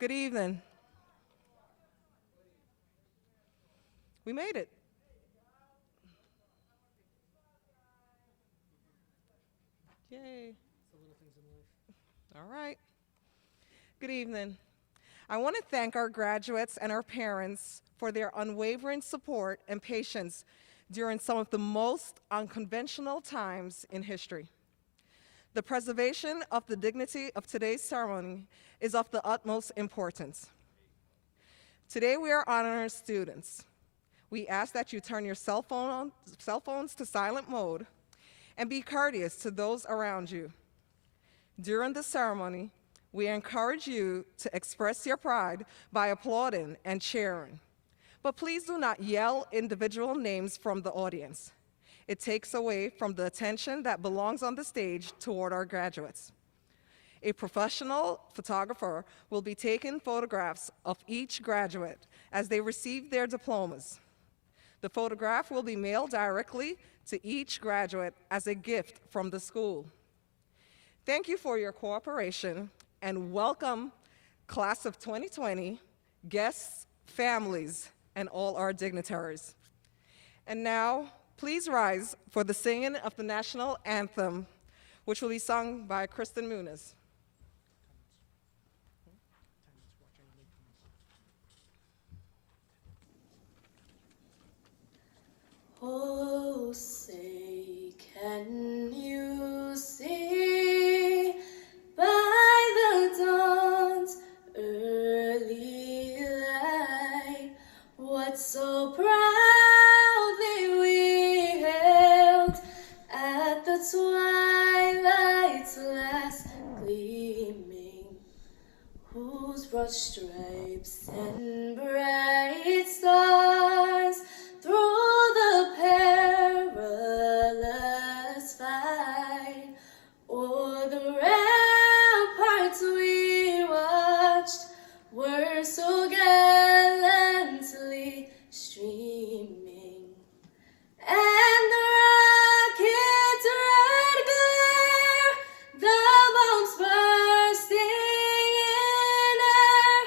Good evening. We made it. Yay. All right. Good evening. I want to thank our graduates and our parents for their unwavering support and patience during some of the most unconventional times in history. The preservation of the dignity of today's ceremony is of the utmost importance. Today we are honoring students. We ask that you turn your cell phones to silent mode and be courteous to those around you. During the ceremony, we encourage you to express your pride by applauding and cheering. But please do not yell individual names from the audience. It takes away from the attention that belongs on the stage toward our graduates. A professional photographer will be taking photographs of each graduate as they receive their diplomas. The photograph will be mailed directly to each graduate as a gift from the school. Thank you for your cooperation and welcome, class of 2020, guests, families, and all our dignitaries. And now, please rise for the singing of the national anthem, which will be sung by Kristen Muniz. Oh, say, can you see by the dawn's early light what so proudly we hailed at the twilight's last gleaming, whose broad stripes and bright stars through the perilous fight, o'er the ramparts we watched, were so gallantly streaming, and the rocket's red glare, the bombs bursting in air,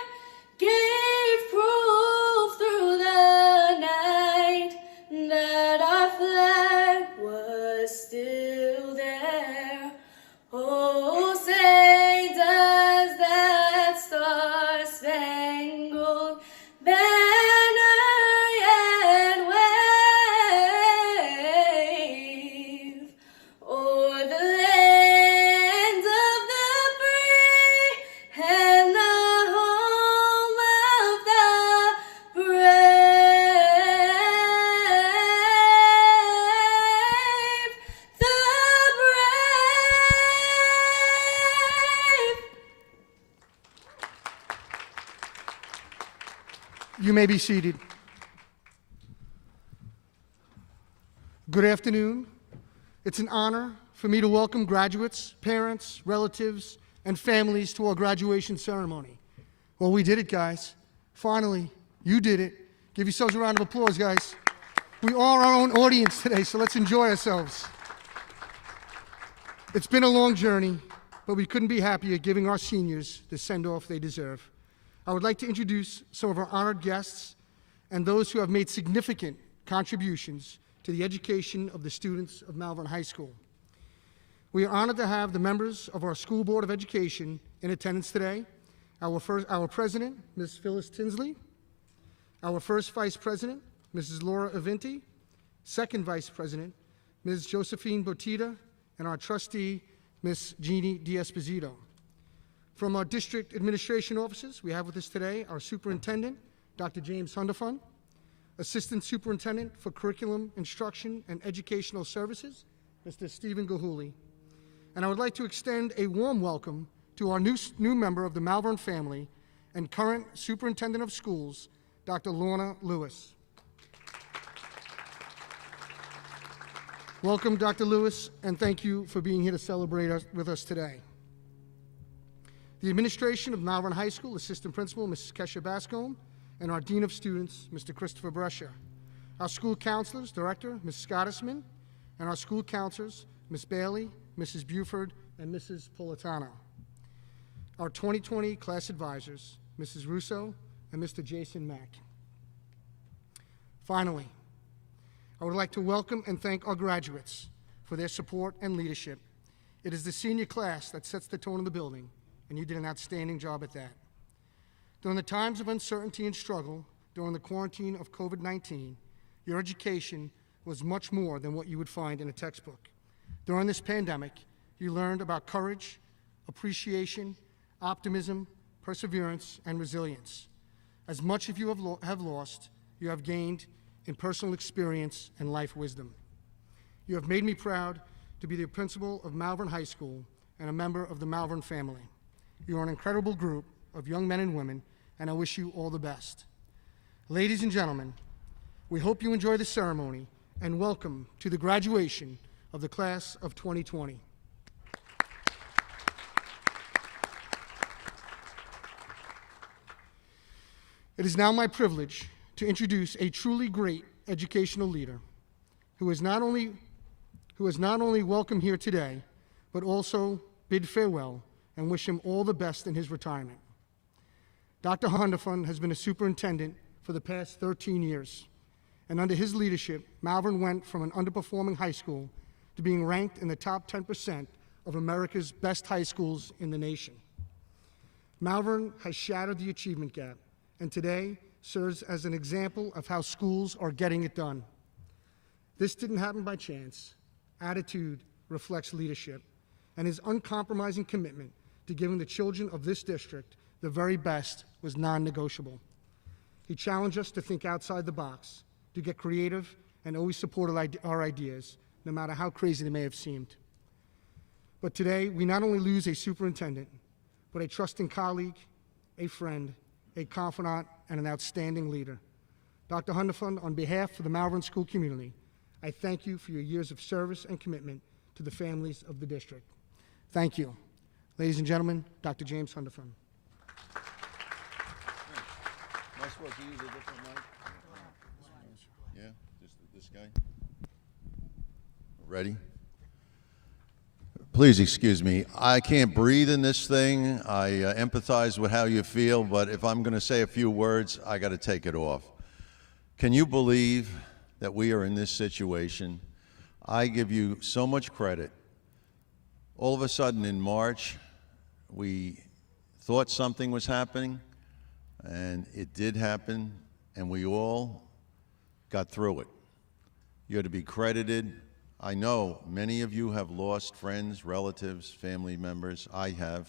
gave proof through the night that our flag was still there. Oh, say does that star-spangled banner yet wave o'er the land of the free and the home of the brave, the brave. You may be seated. Good afternoon. It's an honor for me to welcome graduates, parents, relatives, and families to our graduation ceremony. Well, we did it, guys. Finally, you did it. Give yourselves a round of applause, guys. We are our own audience today, so let's enjoy ourselves. It's been a long journey, but we couldn't be happier giving our seniors the send-off they deserve. I would like to introduce some of our honored guests and those who have made significant contributions to the education of the students of Malverne High School. We are honored to have the members of our School Board of Education in attendance today. Our president, Ms. Phyllis Tinsley, our first vice president, Mrs. Laura Avinti, second vice president, Ms. Josephine Botita, and our trustee, Ms. Jeannie D'Esposito. From our district administration offices, we have with us today our superintendent, Dr. James Hundafun, assistant superintendent for curriculum instruction and educational services, Mr. Stephen Gahuli. And I would like to extend a warm welcome to our new member of the Malverne family and current superintendent of schools, Dr. Lorna Lewis. Welcome, Dr. Lewis, and thank you for being here to celebrate with us today. The administration of Malverne High School, Assistant Principal, Mrs. Kesha Bascombe, and our Dean of Students, Mr. Christopher Brescia. Our school counselors, Director, Ms. Scottisman, and our school counselors, Ms. Bailey, Mrs. Buford, and Mrs. Politano. Our 2020 class advisors, Mrs. Russo, and Mr. Jason Mack. Finally, I would like to welcome and thank our graduates for their support and leadership. It is the senior class that sets the tone of the building, and you did an outstanding job at that. During the times of uncertainty and struggle, during the quarantine of COVID-19, your education was much more than what you would find in a textbook. During this pandemic, you learned about courage, appreciation, optimism, perseverance, and resilience. As much as you have lost, you have gained in personal experience and life wisdom. You have made me proud to be the principal of Malverne High School and a member of the Malverne family. You are an incredible group of young men and women, and I wish you all the best. Ladies and gentlemen, we hope you enjoy the ceremony and welcome to the graduation of the class of 2020. It is now my privilege to introduce a truly great educational leader who is not only welcome here today, but also bid farewell and wish him all the best in his retirement. Dr. Hundafun has been a superintendent for the past 13 years, and under his leadership, Malverne went from an underperforming high school to being ranked in the top 10% of America's best high schools in the nation. Malverne has shattered the achievement gap, and today serves as an example of how schools are getting it done. This didn't happen by chance. Attitude reflects leadership, and his uncompromising commitment to giving the children of this district the very best was non-negotiable. He challenged us to think outside the box, to get creative, and always supported our ideas, no matter how crazy they may have seemed. But today, we not only lose a superintendent, but a trusting colleague, a friend, a confidant, and an outstanding leader. Dr. Hundafun, on behalf of the Malverne School community, I thank you for your years of service and commitment to the families of the district. Thank you. Ladies and gentlemen, Dr. James Hundafun. Am I supposed to use a different mic? Yeah, just this guy? Ready? Please excuse me. I can't breathe in this thing. I empathize with how you feel, but if I'm going to say a few words, I got to take it off. Can you believe that we are in this situation? I give you so much credit. All of a sudden in March, we thought something was happening, and it did happen, and we all got through it. You're to be credited. I know many of you have lost friends, relatives, family members. I have.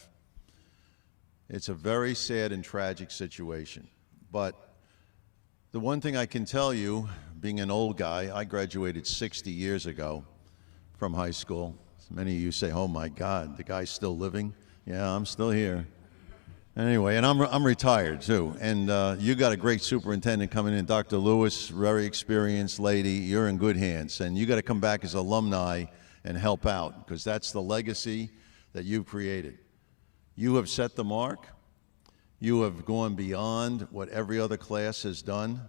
It's a very sad and tragic situation. But the one thing I can tell you, being an old guy, I graduated 60 years ago from high school. Many of you say, oh my God, the guy's still living. Yeah, I'm still here. Anyway, and I'm retired too. And you got a great superintendent coming in, Dr. Lewis, very experienced lady. You're in good hands. And you got to come back as alumni and help out, because that's the legacy that you've created. You have set the mark. You have gone beyond what every other class has done.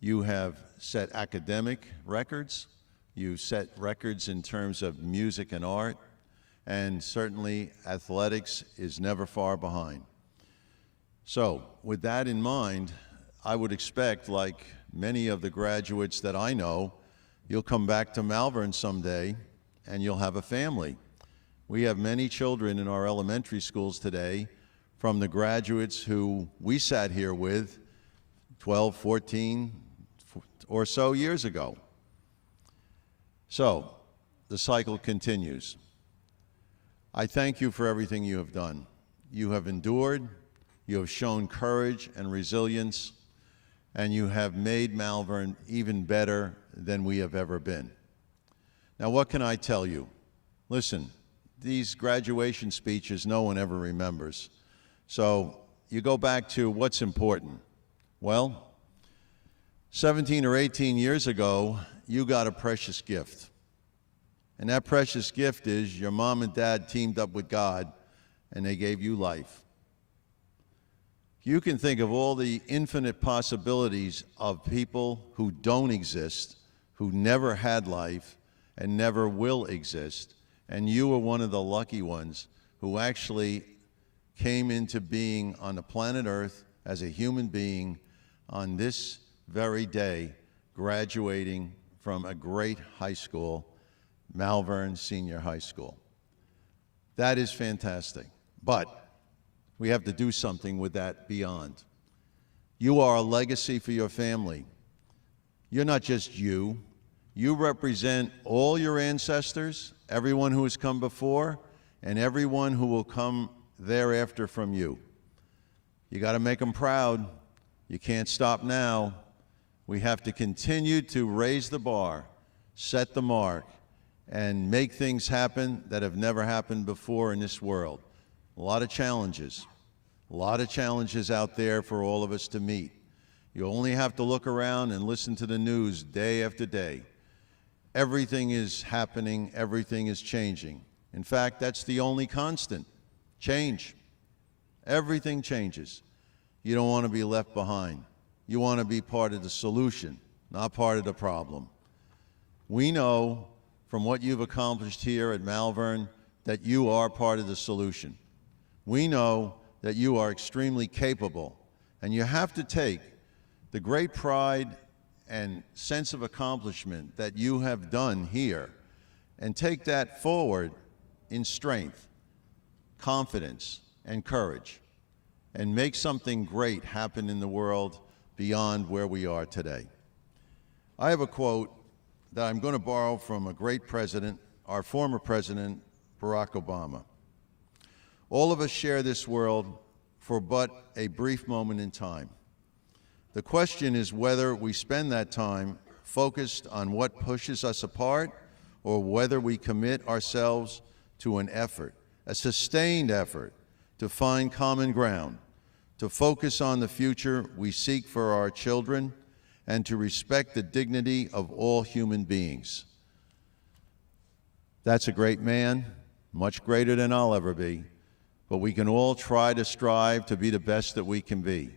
You have set academic records. You set records in terms of music and art. And certainly athletics is never far behind. So with that in mind, I would expect, like many of the graduates that I know, you'll come back to Malverne someday and you'll have a family. We have many children in our elementary schools today from the graduates who we sat here with 12, 14 or so years ago. So the cycle continues. I thank you for everything you have done. You have endured, you have shown courage and resilience, and you have made Malverne even better than we have ever been. Now, what can I tell you? Listen, these graduation speeches no one ever remembers. So you go back to what's important. Well, 17 or 18 years ago, you got a precious gift. And that precious gift is your mom and dad teamed up with God and they gave you life. You can think of all the infinite possibilities of people who don't exist, who never had life and never will exist, and you were one of the lucky ones who actually came into being on the planet Earth as a human being on this very day, graduating from a great high school, Malverne Senior High School. That is fantastic, but we have to do something with that beyond. You are a legacy for your family. You're not just you. You represent all your ancestors, everyone who has come before, and everyone who will come thereafter from you. You got to make them proud. You can't stop now. We have to continue to raise the bar, set the mark, and make things happen that have never happened before in this world. A lot of challenges out there for all of us to meet. You only have to look around and listen to the news day after day. Everything is happening, everything is changing. In fact, that's the only constant, change. Everything changes. You don't want to be left behind. You want to be part of the solution, not part of the problem. We know from what you've accomplished here at Malverne that you are part of the solution. We know that you are extremely capable, and you have to take the great pride and sense of accomplishment that you have done here and take that forward in strength, confidence, and courage, and make something great happen in the world beyond where we are today. I have a quote that I'm going to borrow from a great president, our former president, Barack Obama. All of us share this world for but a brief moment in time. The question is whether we spend that time focused on what pushes us apart or whether we commit ourselves to an effort, a sustained effort, to find common ground, to focus on the future we seek for our children, and to respect the dignity of all human beings. That's a great man, much greater than I'll ever be, but we can all try to strive to be the best that we can be.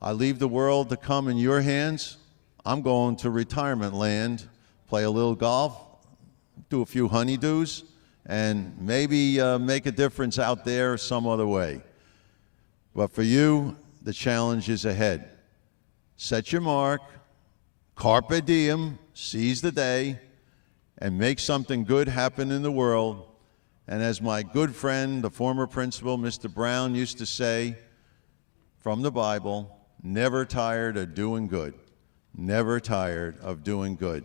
I leave the world to come in your hands. I'm going to retirement land, play a little golf, do a few honeydews, and maybe make a difference out there some other way. But for you, the challenge is ahead. Set your mark, carpe diem, seize the day, and make something good happen in the world. And as my good friend, the former principal, Mr. Brown, used to say from the Bible, never tired of doing good. Never tired of doing good.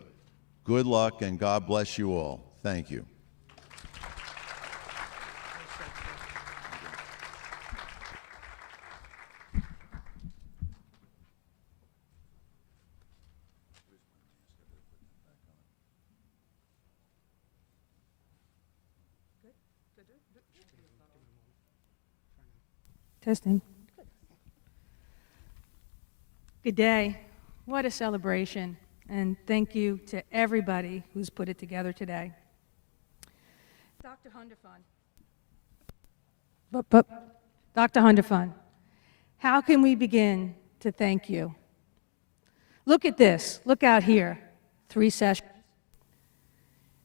Good luck, and God bless you all. Thank you. Testing. Good day. What a celebration. And thank you to everybody who's put it together today. Dr. Hundafun. Dr. Hundafun, how can we begin to thank you? Look at this. Look out here. 3 sessions.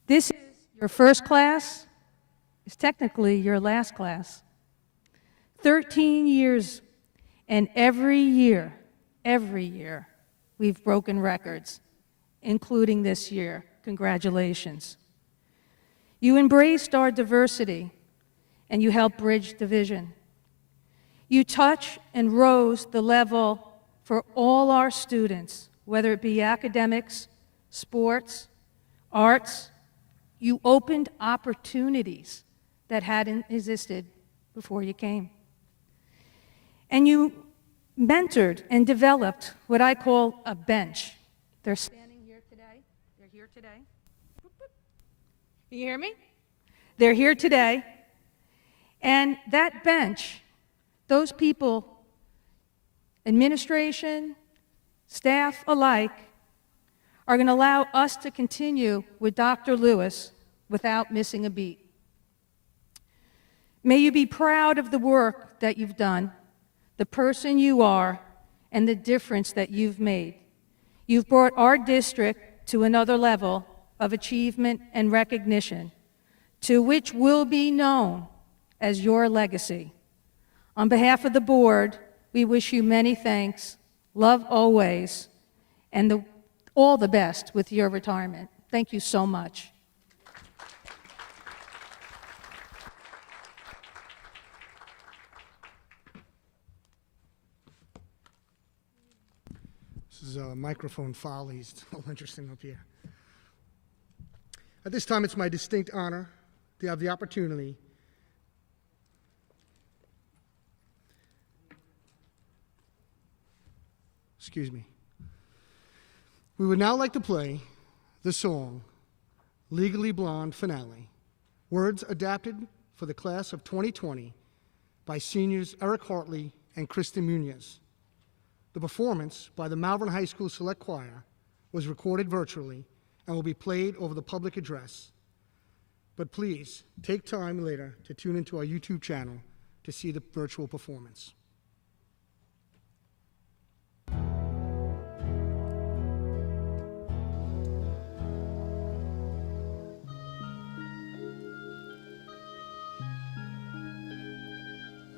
This is your first class. It's technically your last class. 13 years, and every year, we've broken records, including this year. Congratulations. You embraced our diversity, and you helped bridge division. You touch and rose the level for all our students, whether it be academics, sports, arts. You opened opportunities that hadn't existed before you came. And you mentored and developed what I call a bench. They're standing here today. They're here today. You hear me? They're here today. And that bench, those people, administration, staff alike, are going to allow us to continue with Dr. Lewis without missing a beat. May you be proud of the work that you've done, the person you are, and the difference that you've made. You've brought our district to another level of achievement and recognition, to which will be known as your legacy. On behalf of the board, we wish you many thanks, love always, and all the best with your retirement. Thank you so much. This is microphone follies. It's all interesting up here. At this time, it's my distinct honor to have the opportunity We would now like to play the song Legally Blonde Finale, words adapted for the class of 2020 by seniors Eric Hartley and Kristen Munoz. The performance by the Malverne High School Select Choir was recorded virtually and will be played over the public address. But please, take time later to tune into our YouTube channel to see the virtual performance.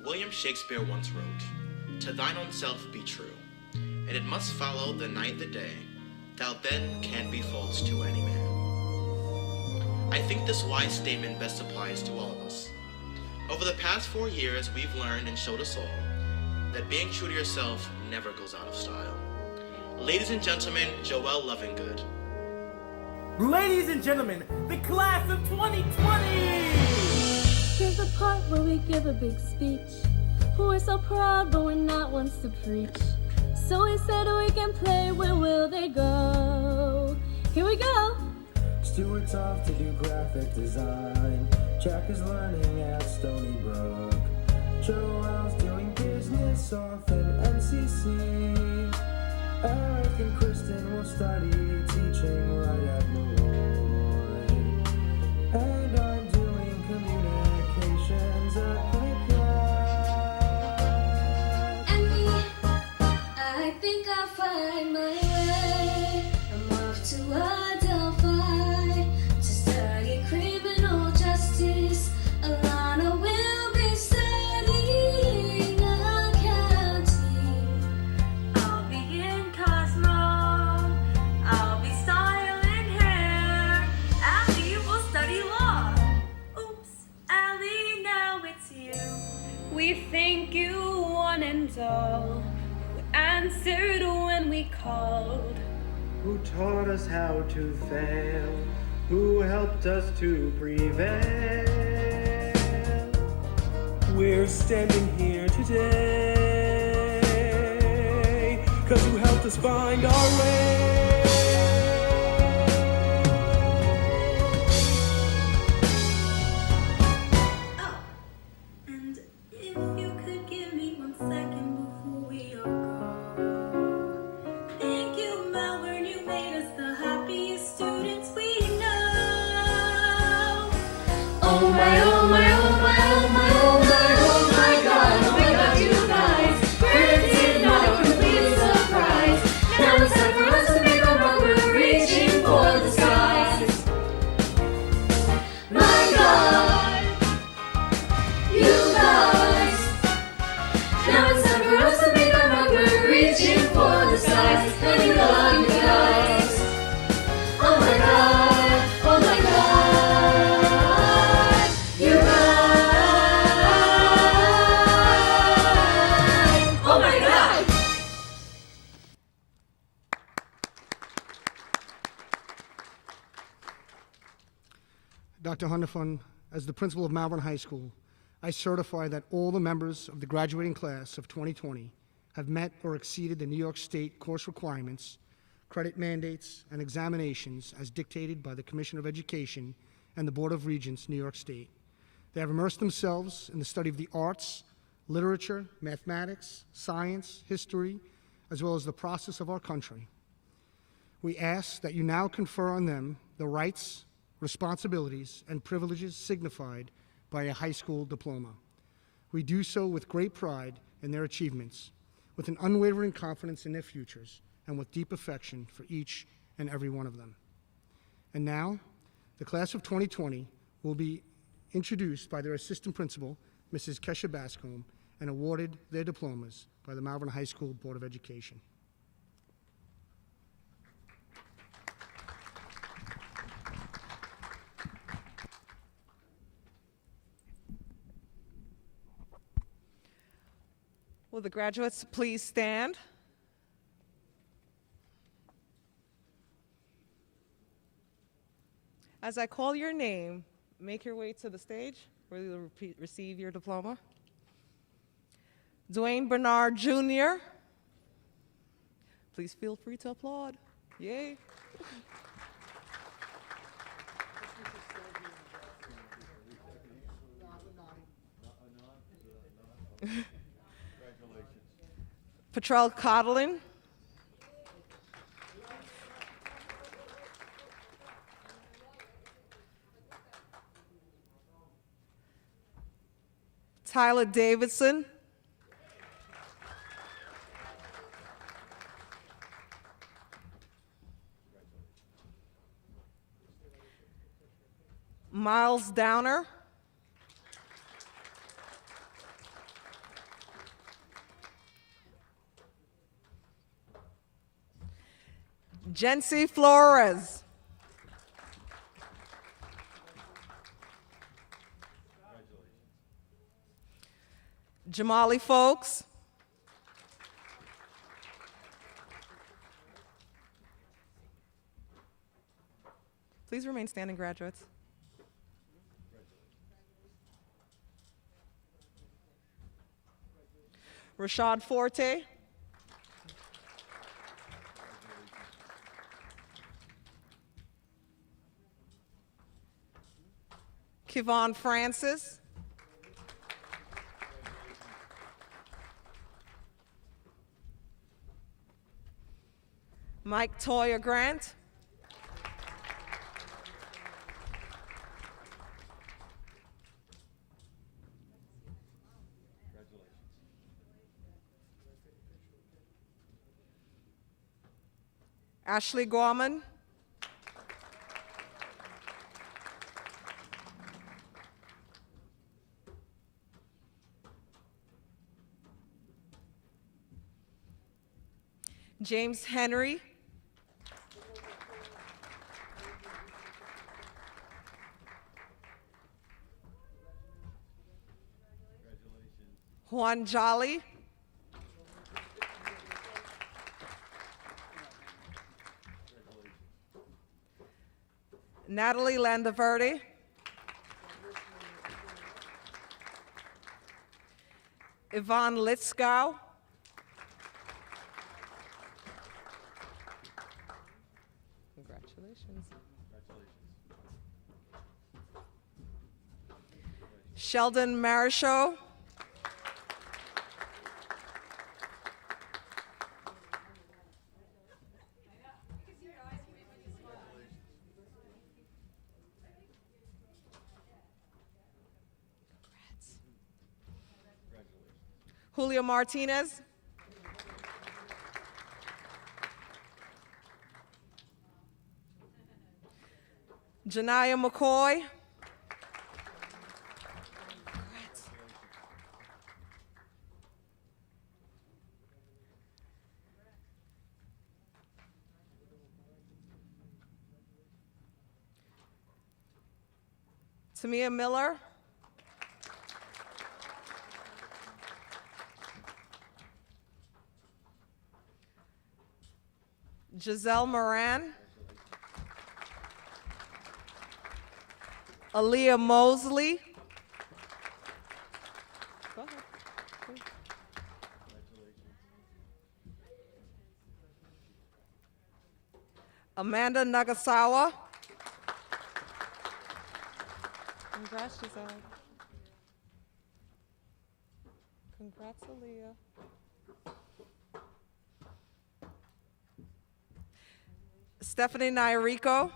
William Shakespeare once wrote, "To thine own self be true, and it must follow the night the day, thou then can't be false to any man." I think this wise statement best applies to all of us. Over the past 4 years, we've learned and showed us all that being true to yourself never goes out of style. Ladies and gentlemen, Joelle Lovingood. Ladies and gentlemen, the class of 2020! Here's the part where we give a big speech. We're so proud, but we're not ones to preach. So we said we can play, where will they go? Here we go! Stuart's off to do graphic design. Jack is learning at Stony Brook. Joelle's doing business off in NCC. Eric and Kristen will study teaching right at Malloy. And I'm doing communications at Pipeline. And me, I think I'll find my way. I'm off to Adelphi to study criminal justice. Alana will be studying accounting. I'll be in Cosmo. I'll be styling hair. Allie will study law. Oops, Allie, now it's you. We thank you, one and all, who answered when we called. Who taught us how to fail, who helped us to prevail. We're standing here today, 'cause you helped us find our way. Oh, and if you could give me 1 second before we all go. Thank you, Malverne, you made us the happiest students we know. Oh my, oh my, oh my, oh my, oh my, oh my God, you guys. Granted, not a complete surprise. Now it's time for us to make our mark, we're reaching for the skies. My God, you guys. Now it's time for us to make our mark, we're reaching for the skies. And we love you guys. Oh my God, oh my God, you guys. Oh my God. Dr. Hunnefun, as the principal of Malverne High School, I certify that all the members of the graduating class of 2020 have met or exceeded the New York State course requirements, credit mandates, and examinations as dictated by the Commissioner of Education and the Board of Regents, New York State. They have immersed themselves in the study of the arts, literature, mathematics, science, history, as well as the process of our country. We ask that you now confer on them the rights, responsibilities, and privileges signified by a high school diploma. We do so with great pride in their achievements, with an unwavering confidence in their futures, and with deep affection for each and every one of them. And now, the class of 2020 will be introduced by their assistant principal, Mrs. Kesha Bascombe, and awarded their diplomas by the Malverne High School Board of Education. Will the graduates please stand? As I call your name, make your way to the stage where you will receive your diploma. Dwayne Bernard Jr. Please feel free to applaud. Yay. Patrell Coddlin. Tyler Davidson. Miles Downer. Jency Flores. Jamali Folks. Please remain standing, graduates. Rashad Forte. Kevon Francis. Mike Toya Grant. Ashley Gorman. James Henry. Juan Jolly. Natalie Landaverde. Yvonne Litzkow. Congratulations. Sheldon Marichaux. Julio Martinez. Janiyah McCoy. Tamia Miller. Giselle Moran. Aaliyah Mosley. Go ahead. Please. Amanda Nagasawa. Congrats, Giselle. Congrats, Aaliyah. Stephanie Nairico.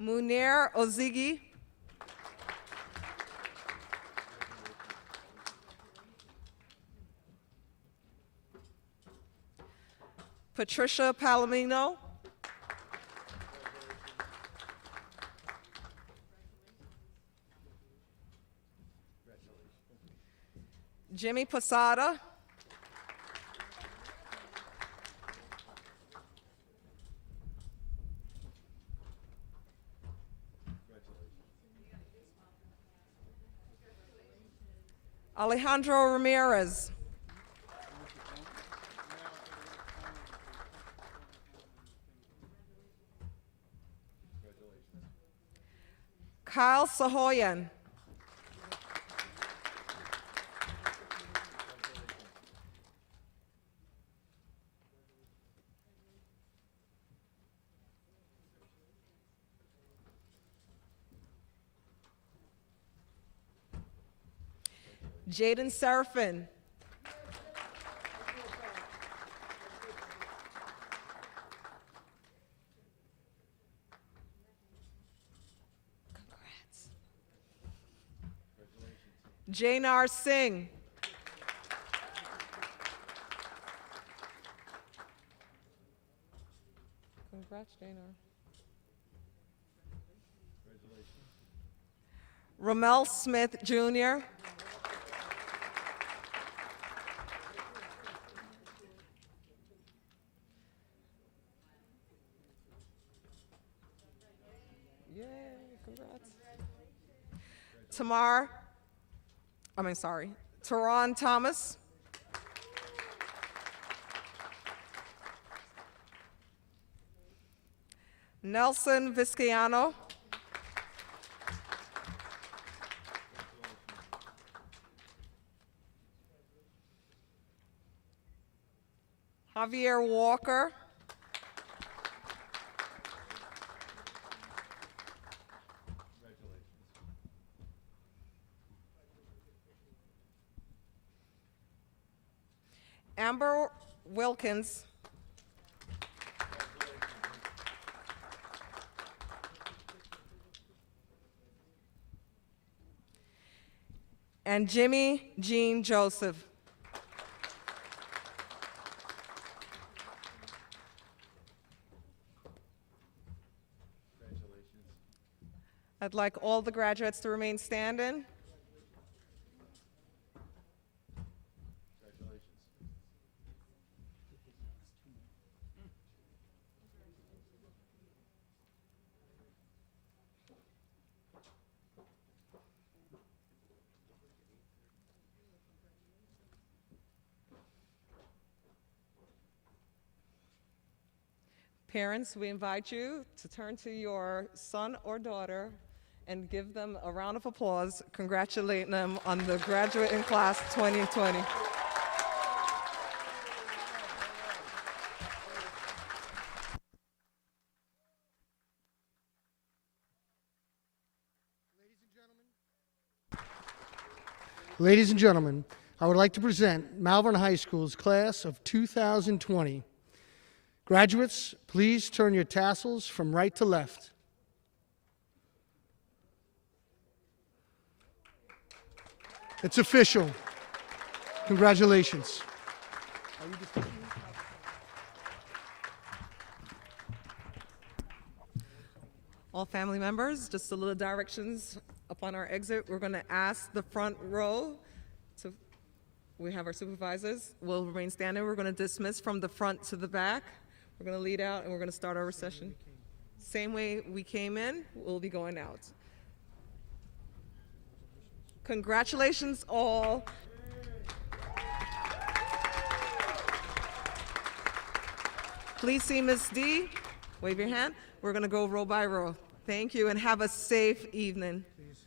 Munir Ozigi. Patricia Palomino. Jimmy Posada. Alejandro Ramirez. Kyle Sahoyan. Jaden Serafin. Jainar Singh. Congrats, Jainar. Ramel Smith Jr. Yay, congrats. Teron Thomas. Nelson Vizcaino. Javier Walker. Amber Wilkins. And Jimmy Jean Joseph. I'd like all the graduates to remain standing. Parents, we invite you to turn to your son or daughter and give them a round of applause, congratulating them on the graduating class 2020. Ladies and gentlemen, I would like to present Malverne High School's class of 2020. Graduates, please turn your tassels from right to left. It's official. Congratulations. All family members, just a little directions upon our exit. We're going to ask the front row to, we have our supervisors, will remain standing. We're going to dismiss from the front to the back. We're going to lead out and we're going to start our recession. Same way we came in, we'll be going out. Congratulations all. Please see Ms. D. Wave your hand. We're going to go row by row. Thank you and have a safe evening. Please.